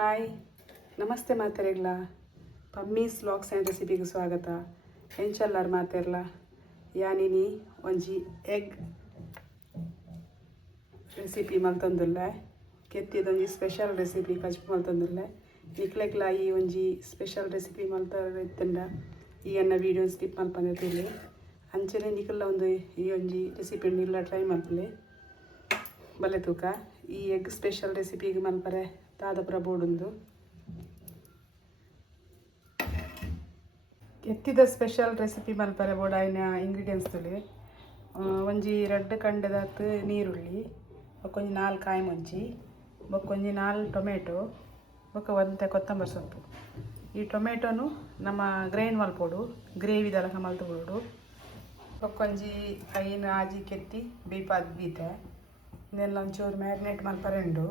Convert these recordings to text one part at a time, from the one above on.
Hi ನಮಸ್ತೆ ಮಾತೆರೆಗ್ಲ ಪಮ್ಮೀಸ್ vlogs and ರೆಸಿಪಿಗೆ ಸ್ವಾಗತ. ಎಂಚಲ್ಲಾರು ಮಾತೆರ್ಲ ಯಾನಿನಿ ಒಂಜಿ ಎಗ್ ರೆಸಿಪಿ ಮಲ್ತೊಂದುಲ್ಲೆ ಕೆತ್ತಿದೊಂಜಿ ಸ್ಪೆಷಲ್ ರೆಸಿಪಿ ಕಚ್ಪು ಮಲ್ತೊಂದುಲ್ಲೆ ನಿಕ್ಲೆಗ್ಲ ಈ ಒಂಜಿ ಸ್ಪೆಷಲ್ ರೆಸಿಪಿ ಮಲ್ತೊಂಡ ಈ ಎನ್ನ ವೀಡಿಯೋ ಸ್ಕಿಪ್ ಮಲ್ಪಂದೆ ತುಳಿ ಅಂಚನೆ ನಿಕ್ಲ ಒಂದು ಈ ಒಂಜಿ ರೆಸಿಪಿ ಇಲ್ಲ ಟ್ರೈ ಮಲ್ಪಲೆ ಬಲ್ಲೆ ತೂಕ ಈ ಎಗ್ ಸ್ಪೆಷಲ್ ರೆಸಿಪಿಗೆ ಮಲ್ಪರೆ ದಾದಪುರ ಬೋಡುಂದು ಎತ್ತಿದ ಸ್ಪೆಷಲ್ ರೆಸಿಪಿ ಮಲ್ಪರೆ ಬೋಡ ಆಯ್ನ ಇಂಗ್ರೀಡಿಯೆಂಟ್ಸ್ ತುಳಿ ಒಂಜಿ 2 ಕಂಡದಾತು ನೀರುಳ್ಳಿ ಬೊಕ್ಕೊಂಜಿ 4 ಕಾಯಿ ಮುಂಚಿ ಬೊಕ್ಕೊಂಜಿ 4 ಟೊಮೆಟೊ ಬೊಕ್ಕ ಒಂತೆ ಕೊತ್ತಂಬರಿ ಸೊಪ್ಪು. ಈ ಟೊಮೆಟೊನು ನಮ್ಮ ಗ್ರೈಂಡ್ ಮಲ್ಪೋಡು ಗ್ರೇವಿ ದಲಕ ಮಲ್ತುಬೋಡು ಬೊಕ್ಕೊಂಜಿ ಐನ ಆಜಿ ಕೆತ್ತಿ ಬೇಯ್ಪಾದ್ ಬೀತೆ ಇದೆಲ್ಲ ಒಂಚೂರು ಮ್ಯಾರಿನೇಟ್ ಮಲ್ಪರೆಂಡು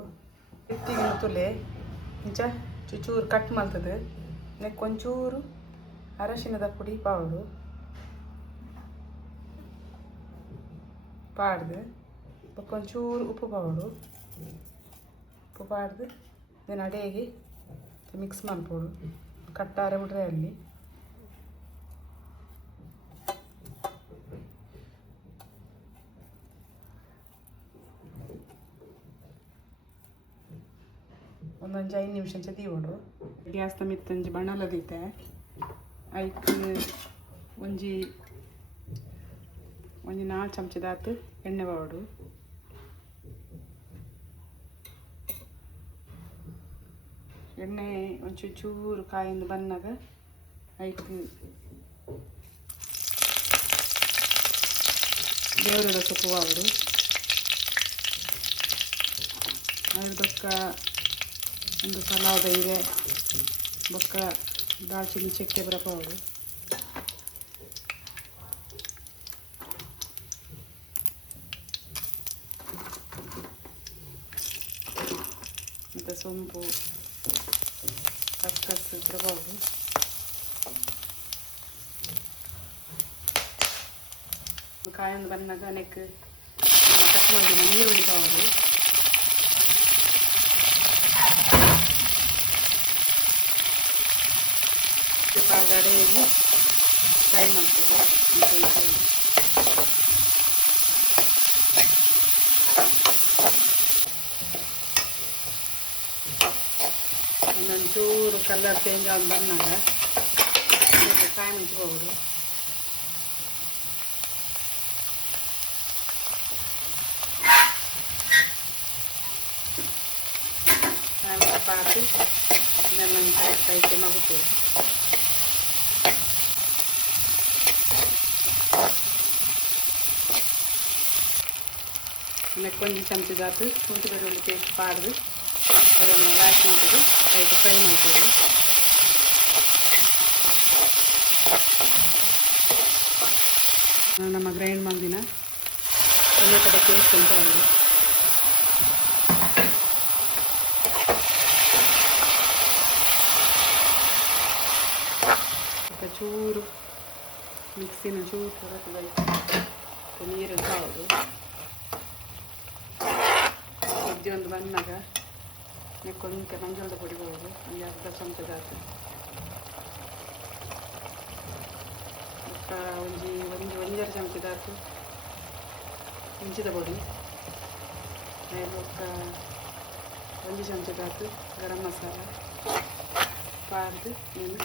ಎತ್ತಿಗೆ ತುಲೆ ಇಂಚ ಚೂರು ಕಟ್ ಮಲ್ತದು ನೆಕ್ ಒಂಚೂರು ಅರಶಿನದ ಪುಡಿ ಪಾವಡು ಪಾಡ್ದು ಬೊಕ್ಕೊಂಚೂರು ಉಪ್ಪು ಪಾವಡು ಉಪ್ಪು ಪಾಡ್ದು ಇದನ್ನು ಅಡೆಗೆ ಮಿಕ್ಸ್ ಮಲ್ಪೋಡು ಕಟ್ಟಾರೆ ಬಿಡ್ರೆ ಅಲ್ಲಿ ಒಂದೊಂದು 5 ನಿಮಿಷ ತೀವೋಡು ಗ್ಯಾಸ್ ಮಿತ್ತೊಂಜಿ ಬಣ್ಣಲದೈತೆ ಐಕ್ ಒಂಜಿ 4 ಚಮಚದಾತು ಎಣ್ಣೆ ಬಾವಡು ಎಣ್ಣೆ ಒಂಚೂರು ಚೂರು ಕಾಯಿಂದ ಬಂದಾಗ ಐಕ್ ದೇವರದ ಸೊಪ್ಪು ಬಾವಡು ಅದ್ರ ಬೊಕ್ಕ ಒಂದು ಪಲಾವ್ ಬೈರೆ ಬೊಕ್ಕ ದಾಲ್ಚಿನ್ನಿ ಚಕ್ಕೆ ಬರಪೌಡು ಮತ್ತು ಸೊಂಪು ಕಸ್ಕಸ್ ಬರಪೌಡು ಕಾಯೊಂದು ಬಂದಾಗ ನೆಕ್ ಕಟ್ ಮಾಡಿದ ನೀರುಳ್ಳಿ ಪಾವಡು ಪಾರ್ಗಡೆಯಲ್ಲಿ ಫ್ರೈ ಮಾಡ್ತೇವೆ. ಒಂದೊಂಚೂರು ಕಲರ್ ಚೇಂಜ್ ಆಗಿ ಬಂದಾಗ ಫ್ರೈ ಮಾಡ್ಕೋಬೋದು. ಪಾತಿ ಇದೆಲ್ಲ ಕೈಗೆ ಮಗುತ್ತೇವೆ. ನೆಕ್ಕೊಂದು ಚಮಚದಾತು ಶುಂಠಿ ಬೆಳ್ಳುಳ್ಳಿ ಪೇಸ್ಟ್ ಪಾಡ್ದು ಅದನ್ನು ಲಾಸ್ಟ್ ಮಾಡ್ತದೆ ಅದಕ್ಕೆ ಫ್ರೈ ಮಾಡ್ತೇವೆ. ನಮ್ಮ ಗ್ರೈಂಡ್ ಮಾಡಿನ ಟೊಮೆಟೊದ ಪೇಸ್ಟ್ ಅಂತ ಒಂದು ಚೂರು ಮಿಕ್ಸಿನ ಚೂರು ತೊಗೊಳ್ಬೇಕು ನೀರು ಹೌದು ಒಂದು ಬಂದಾಗ ಕೊಂಚ ಮಂಜಳದ ಪುಡಿ ಹೋಗೋದು ಒಂದು ಅರ್ಧ ಚಮಚದಾತು ಒಂದೆರಡು ಚಮಚದಾತು ಹುಂಚಿದ ಪುಡಿ ಬೊಕ್ಕ 1 ಚಮಚದಾತು ಗರಂ ಮಸಾಲ ಪಾರ್ದು ನೀನು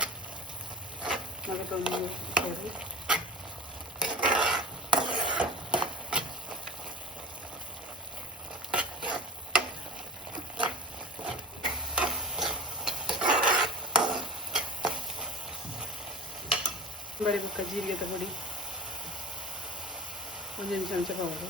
ಮಗದೊಂದು ಪುಡಿ ಬರೀ ಬೊಕ್ಕ ಜೀರಿಗೆ ಪುಡಿ 1 ಚಮಚ ಪೌಡು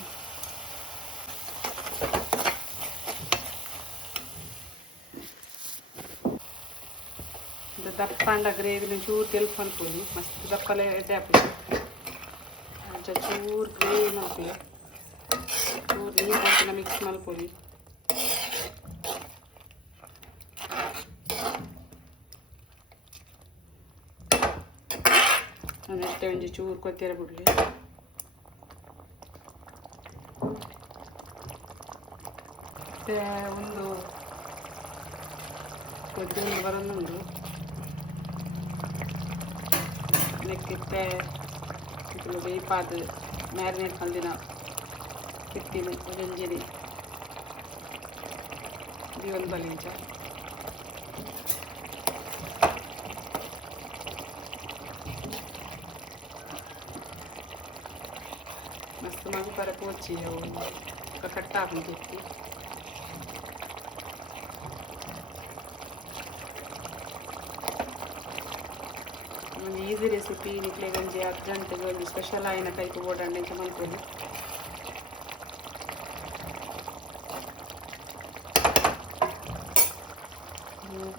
ದಪ್ಪಂಡ ಗ್ರೇವಿನ ಚೂರು ತೆಲ್ಪು ಮಲ್ಪೊಲಿ ಮಸ್ತ್ ದಪ್ಪಲೆ ಎಡ್ಡೆ ಹಾಕ್ಬೋದು ಚೂರು ಗ್ರೇವಿ ಮಲ್ಪೊಲಿ ಚೂರು ನೀರು ಹಾಕಿನ ಮಿಕ್ಸ್ ಮಲ್ಪೊಲಿ ನೆಟ್ಟೆ ಒಂಜಿ ಚೂರು ಕೊತ್ತಂಬರಿ ಬಿಡಲಿ ಒಂದು ಕೊದ್ದು ಬರೋದುಂಡು ನೆಕ್ಕಿತ್ತೆ ಇದು ಬೇಯ್ಪಾದ ಮ್ಯಾರಿನೇಟ್ ಮಲ್ದಿನ ಕಿತ್ತಿನ ಒಂಜಿನಿ ಜೀವನ ಬಲಿಂಚ ಮಸ್ತ್ ಮಗು ಪರ ಪೋಚಿ ಕಟ್ಟಾಕಿ ಒಂದು ಈಸಿ ರೆಸಿಪಿ ನಿಕ್ಲೆ ಗಂಜಿ ಅರ್ಜೆಂಟ್ಗೆ ಒಂದು ಸ್ಪೆಷಲ್ ಆಯ್ನ ಟೈಪ್ ಓಡಾಂಡ ಅಂತ ಮಾಡ್ಕೊಳ್ಳಿ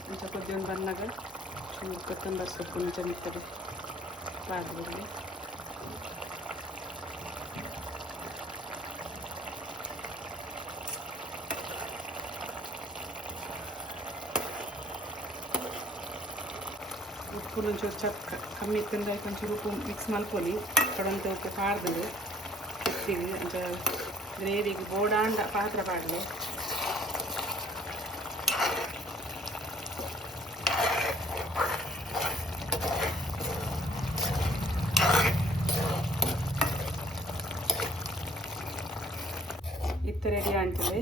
ಇಂಥ ಕೊದ್ದಿನ ಬಂದಾಗ ಕೊತ್ತಂಬರಿ ಸೊಪ್ಪು ಮುಂಚೆ ಮಿತ್ತದು ಬಾದ್ಬಿಡಲಿ ಉಪ್ಪು ಒಂಚೂರು ಕಮ್ಮಿ ಇತ್ತಂದ್ರೆ ಒಂಚೂರು ಉಪ್ಪು ಮಿಕ್ಸ್ ಮಲ್ಪೊಲಿ ಕಡಂತ ಉಪ್ಪು ಪಾಡ್ದು ಎತ್ತಿಗೆ ಅಂತ ಗ್ರೇವಿಗೆ ಬೋಡಾಂಡ ಪಾತ್ರ ಪಾಡಲಿ ಇತ್ತು ರೆಡಿ ಆಗ್ತದೆ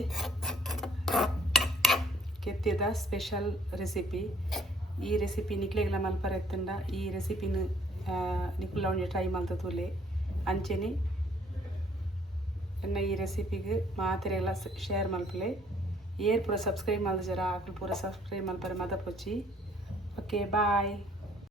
ಕೆತ್ತಿದ ಸ್ಪೆಷಲ್ ರೆಸಿಪಿ ಈ ರೆಸಿಪಿ ನಿಕ್ಲೆಗ್ಲ ಮಲ್ಪರ ಎತ್ತಂಡ ಈ ರೆಸಿಪಿನ ನಿಕ್ಲ ಒಂಜಿ ಟ್ರೈ ಮಲ್ತ ತೂಲೆ ಅಂಚೆನೆ ಎನ್ನ ಈ ರೆಸಿಪಿಗೆ ಮಾತೆರೆಲ್ಲ ಶೇರ್ ಮಲ್ಪಲೆ ಏರ್ ಪೂರ ಸಬ್ಸ್ಕ್ರೈಬ್ ಮಲ್ದ ಜರ ಆಕಲ್ ಪೂರ ಸಬ್ಸ್ಕ್ರೈಬ್ ಮಲ್ಪರೆ ಮದ ಪೊಚ್ಚಿ ಓಕೆ ಬಾಯ್.